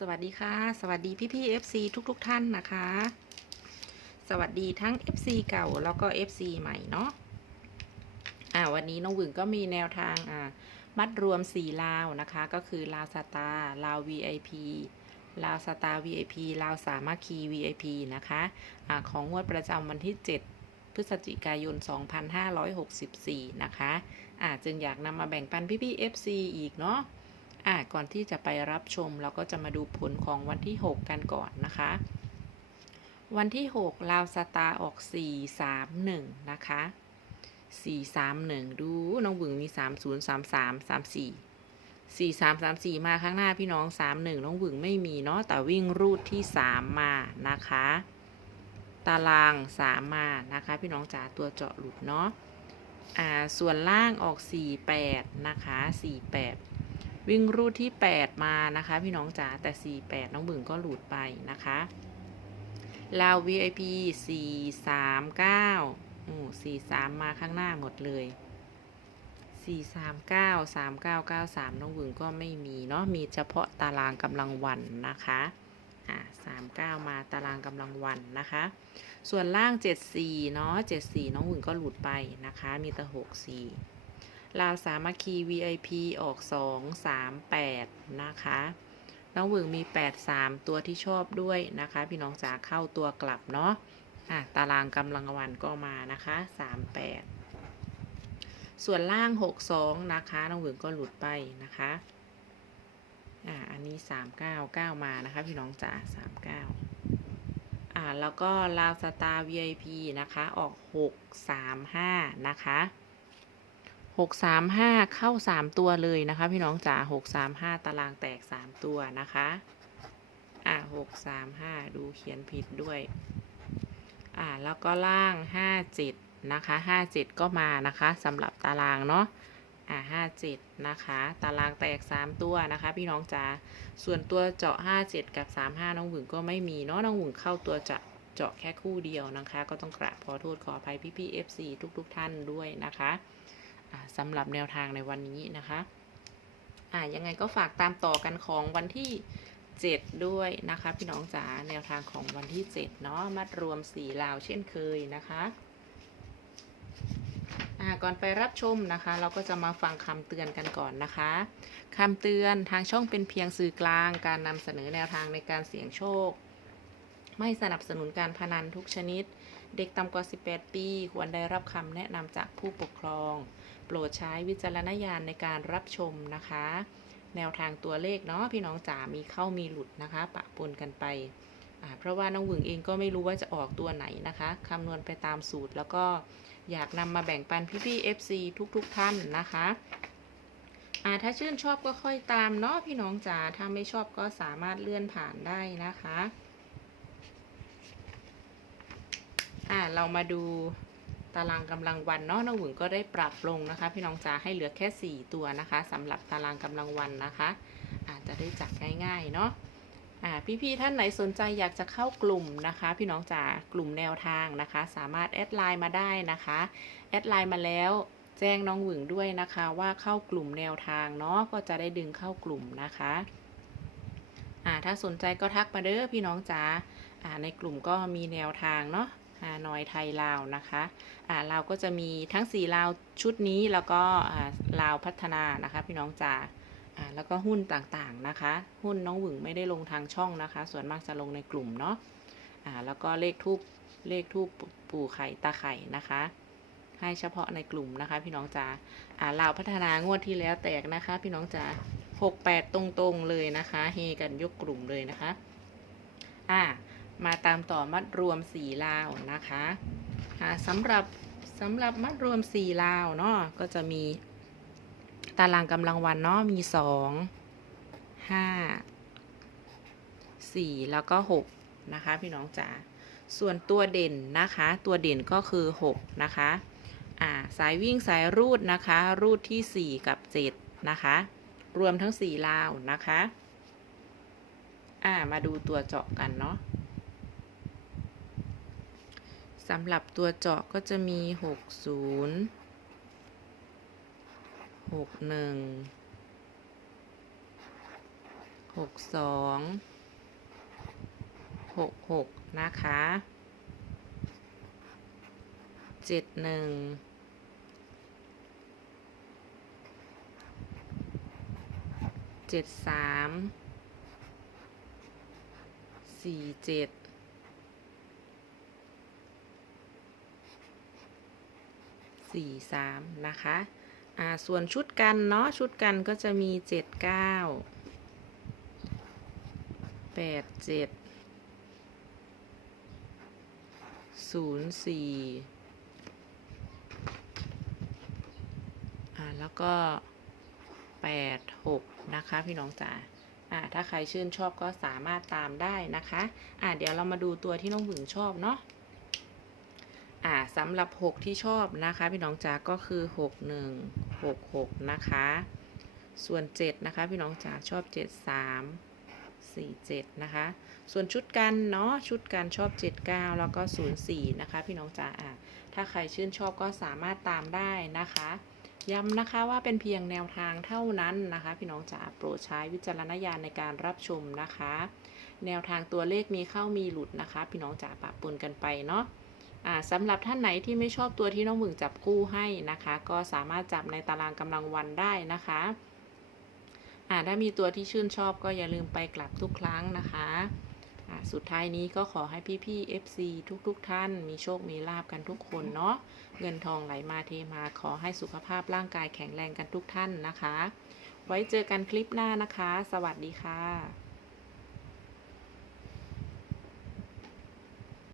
สวัสดีค่ะ สวัสดีพี่พี่ FC ทุกๆทท่านนะคะ สวัสดีทั้ง FC เก่าแล้วก็ FC ใหม่เนาะอ่าวันนี้น้องหวึงก็มีแนวทางอ่ามัดรวม 4 ลาวนะคะ ก็คือลาวสตาร์ลาว VIP ลาวสตาร์ VIP ลาวสามัคคี VIP นะคะอาของงวดประจำวันที่ 7 พฤศจิกายน 2564 นะคะอ่าจึงอยากนำมาแบ่งปันพี่พี่ FC อีกเนาะ อะก่อนที่จะไปรับชมเราก็จะมาดูผลของวันที่ 6 กันก่อนนะคะ วันที่ 6 ลาวสตาออก 4 3 1 นะคะ 4 3 1 ดูน้องบึงมี 3 0 3 3 3 4 4 3 3 4 มาข้างหน้าพี่น้อง 3 1 น้องบึงไม่มีเนาะแต่วิ่งรูดที่ 3 มานะคะ ตาราง 3 มานะคะ พี่น้องจ๋าตัวเจาะหลุดเนาะอ่าส่วนล่างออก 4 8 นะคะ 4 8 วิ่งรูดที่ 8 มานะคะ พี่น้องจ๋าแต่ 48 น้องบึงก็หลุดไปนะคะลาว VIP 439อู้43 มาข้างหน้าหมดเลย 439 3993 น้องบึงก็ไม่มีเนาะมีเฉพาะตารางกำลังวันนะคะอ่า39 มาตารางกำลังวันนะคะ ส่วนล่าง 74 เนาะ74 น้องบึงก็หลุดไปนะคะ มีแต่ 64 ลาวสามัคคี VIP ออก 2 3 8 นะคะ น้องหวึงมี 8 3 ตัวที่ชอบด้วยนะคะ พี่น้องจ๋าเข้าตัวกลับเนาะอะตารางกำลังวันก็มานะคะ 3 8 ส่วนล่าง 6 2 นะคะ น้องหวึงก็หลุดไปนะคะอะอันนี้ 3 9 9 มานะคะ พี่น้องจ๋า3 9อ่าแล้วก็ลาวสตาร์ VIP นะคะ ออก 6 3 5 นะคะ หกสามห้าเข้าสามตัวเลยนะคะ พี่น้องจ๋าหกสามห้าตารางแตกสามตัวนะคะ อ่าหกสามห้าดูเขียนผิดด้วย อ่าแล้วก็ล่างห้าเจ็ดนะคะห้าเจ็ดก็มานะคะสำหรับตารางเนาะอ่าห้าเจ็ดนะคะ ตารางแตกสามตัวนะคะ พี่น้องจ๋าส่วนตัวเจาะห้าเจ็ดกับสามห้าน้องหวึงก็ไม่มีเนาะน้องหวึงเข้าตัวจะเจาะแค่คู่เดียวนะคะ ก็ต้องกราบขอโทษขออภัยพี่พี่ FC ทุกๆ ท่านด้วยนะคะ สำหรับแนวทางในวันนี้นะคะอ่ายังไงก็ฝากตามต่อกันของวันที่ 7 ด้วยนะคะ พี่น้องจ๋าแนวทางของวันที่ 7 เนาะมัดรวมสีลาวเช่นเคยนะคะก่อนไปรับชมนะคะ เราก็จะมาฟังคำเตือนกันก่อนนะคะคำเตือนทางช่องเป็นเพียงสื่อกลาง การนำเสนอแนวทางในการเสี่ยงโชค ไม่สนับสนุนการพนันทุกชนิด เด็กต่ำกว่า 18 ปี ควรได้รับคำแนะนำจากผู้ปกครอง โปรดใช้วิจารณญาณในการรับชมนะคะ แนวทางตัวเลขเนาะพี่น้องจ๋ามีเข้ามีหลุดนะคะ ปะปนกันไปเพราะว่าน้องหวึงเองก็ไม่รู้ว่าจะออกตัวไหนนะคะคำนวณไปตามสูตรแล้วก็อยากนำมาแบ่งปันพี่ๆ FC ทุกๆทท่านนะคะอ่าถ้าชื่นชอบก็ค่อยตามเนาะพี่น้องจ๋าถ้าไม่ชอบก็สามารถเลื่อนผ่านได้นะคะ อ่าเรามาดูตารางกำลังวันเนาะน้องหวึงก็ได้ปรับลงนะคะ พี่น้องจ๋าให้เหลือแค่ 4 ตัวนะคะสำหรับตารางกำลังวันนะคะ อาจจะได้จัดง่ายๆเนาะพี่ๆท่านไหนสนใจอยากจะเข้ากลุ่มนะคะ พี่น้องจ๋ากลุ่มแนวทางนะคะ สามารถแอดไลน์มาได้นะคะแอดไลน์มาแล้วแจ้งน้องหวึงด้วยนะคะว่าเข้ากลุ่มแนวทางเนาะก็จะได้ดึงเข้ากลุ่มนะคะอ่าถ้าสนใจก็ทักมาเด้อพี่น้องจ๋าอ่าในกลุ่มก็มีแนวทางเนาะ ฮานอยไทยลาวนะคะอ่าเราก็จะมีทั้ง4ลาวชุดนี้แล้วก็อ่าลาวพัฒนานะคะ พี่น้องจ๋าอ่าแล้วก็หุ้นต่างๆนะคะ หุ้นน้องหวึงไม่ได้ลงทางช่องนะคะ ส่วนมากจะลงในกลุ่มเนาะอ่าแล้วก็เลขทูบเลขทูบปู่ไข่ตาไข่นะคะให้เฉพาะในกลุ่มนะคะ พี่น้องจ๋าอ่าลาวพัฒนางวดที่แล้วแตกนะคะ พี่น้องจ๋าหกแปดตรงๆเลยนะคะเฮกันยกกลุ่มเลยนะคะ อ่า มาตามต่อมัดรวมสี่ลาวนะคะอ่าสำหรับสำหรับมัดรวมสี่ลาวเนาะก็จะมีตารางกำลังวันเนาะมีสองห้าสี่แล้วก็หกนะคะ พี่น้องจ๋าส่วนตัวเด่นนะคะ ตัวเด่นก็คือหกนะคะอ่าสายวิ่งสายรูดนะคะ รูดที่สี่กับเจ็ดนะคะ รวมทั้งสี่ลาวนะคะอ่ามาดูตัวเจาะกันเนาะ สำหรับตัวเจาะก็จะมี 60 61 62 66 นะคะ 71 73 47 สี่สามนะคะอ่าส่วนชุดกันเนาะชุดกันก็จะมีเจ็ดเก้าแปดเจ็ดศูนย์สี่อ่าแล้วก็แปดหกนะคะพี่น้องจ๋าอ่าถ้าใครชื่นชอบก็สามารถตามได้นะคะอ่าเดี๋ยวเรามาดูตัวที่น้องหึงชอบเนาะ อ่าสำหรับ 6 ที่ชอบนะคะ พี่น้องจ๋าก็คือ 6 1 6 6 นะคะ ส่วน 7 นะคะ พี่น้องจ๋าชอบ 7 3 4 7 นะคะ ส่วนชุดกันเนาะชุดกันชอบ 7 9 แล้วก็ 0 4 นะคะ พี่น้องจ๋าอ่าถ้าใครชื่นชอบก็สามารถตามได้นะคะย้ำนะคะว่าเป็นเพียงแนวทางเท่านั้นนะคะ พี่น้องจ๋าโปรดใช้วิจารณญาณในการรับชมนะคะ แนวทางตัวเลขมีเข้ามีหลุดนะคะ พี่น้องจ๋าปะปนกันไปเนาะ สำหรับท่านไหนที่ไม่ชอบตัวที่น้องหมึงจับคู่ให้นะคะ ก็สามารถจับในตารางกำลังวันได้นะคะถ้ามีตัวที่ชื่นชอบก็อย่าลืมไปกลับทุกครั้งนะคะสุดท้ายนี้ก็ขอให้พี่ๆ FC ทุกๆทท่าน มีโชคมีลาบกันทุกคนเนาะเงินทองไหลมาเทมาขอให้สุขภาพร่างกายแข็งแรงกันทุกท่านนะคะ ไว้เจอกันคลิปหน้านะคะ สวัสดีค่ะ